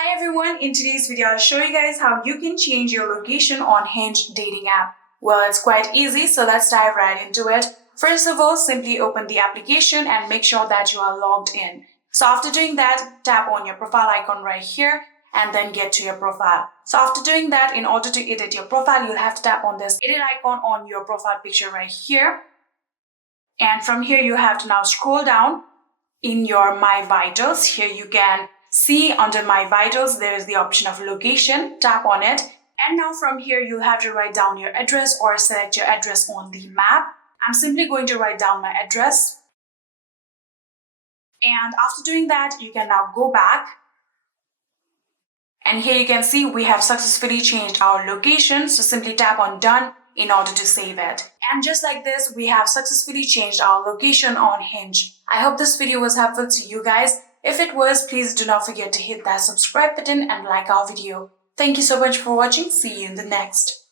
Hi everyone, in today's video I'll show you guys how you can change your location on Hinge dating app. Well, it's quite easy, so let's dive right into it. First of all, simply open the application and make sure that you are logged in. So after doing that, tap on your profile icon right here and then get to your profile. So after doing that, in order to edit your profile, you'll have to tap on this edit icon on your profile picture right here. And from here, you have to now scroll down in your My Vitals. Here you can see under My Vitals, there is the option of location. Tap on it. And now from here, you'll have to write down your address or select your address on the map. I'm simply going to write down my address. And after doing that, you can now go back. And here you can see we have successfully changed our location. So simply tap on done in order to save it. And just like this, we have successfully changed our location on Hinge. I hope this video was helpful to you guys. If it was, please do not forget to hit that subscribe button and like our video. Thank you so much for watching. See you in the next.